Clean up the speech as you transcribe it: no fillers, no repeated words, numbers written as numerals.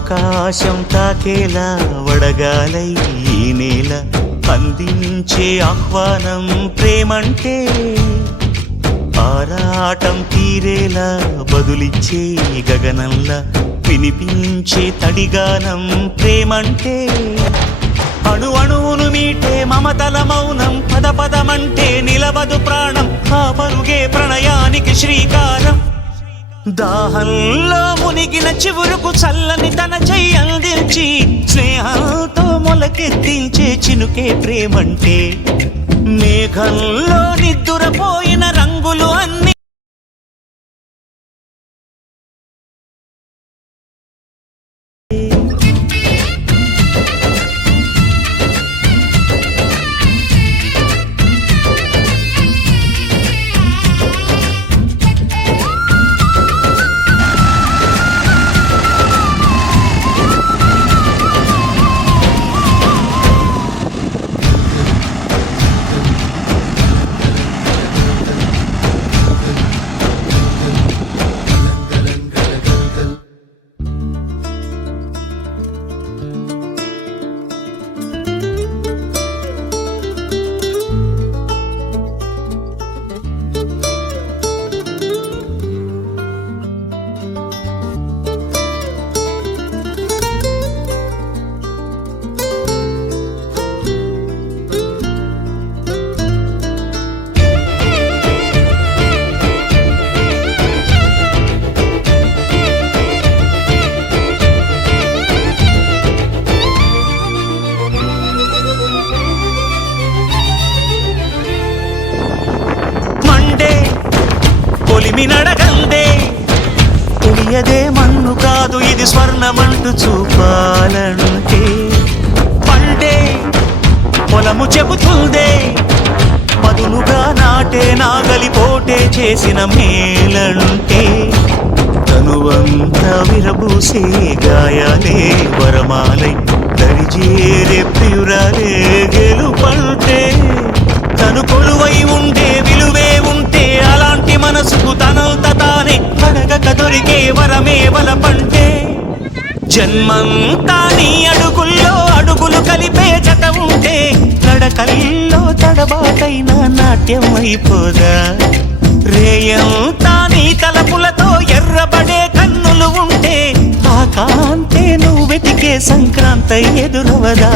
ఆకాశం తాకేలా వడగాలై ఈ నేల అందించే ఆహ్వానం ప్రేమంటే ఆరాటం తీరేలా బదులిచ్చే గగనంలా వినిపించే తడిగానం ప్రేమంటే అణు అణువును మీటే మమతల మౌనం పద పదమంటే నిలవదు ప్రాణం ఆ పరుగే ప్రణయానికి శ్రీకారం దాహంలో మునిగిన చివురుకు చల్లని తన చెయ్యి అందించి స్నేహంతో మొలకెత్తించే చినుకే ప్రేమంటే మేఘంలో నిద్దురపోయిన రంగులు అన్ని నడగందే తెలియదే మన్ను కాదు ఇది స్వర్ణమంటూ చూపాలంటే పండే పొలము చెబుతుందే పదునుగా నాటే నాగలి పోటే చేసిన మేలంటే తనువంతా విరబూసే గాయాలే వరమాలై దరిజేరే ప్రియురాలే గెలుపంటే తను కొలువై ఉండే విలువే ఉంటే అలాంటి మనసుకు తనంత తానే అడగక దొరికే వరమే వలపంటే జన్మంతా నీ అడుగుల్లో అడుగులు కలిపే జత ఉంటే నడకల్లో తడబాటైన నాట్యం అయిపోదా రేయంతా నీ తలపులతో ఎర్రబడే కన్నులు ఉంటే ఆ కాంతే నువ్వు వెతికే సంక్రాంతి ఎదురవదా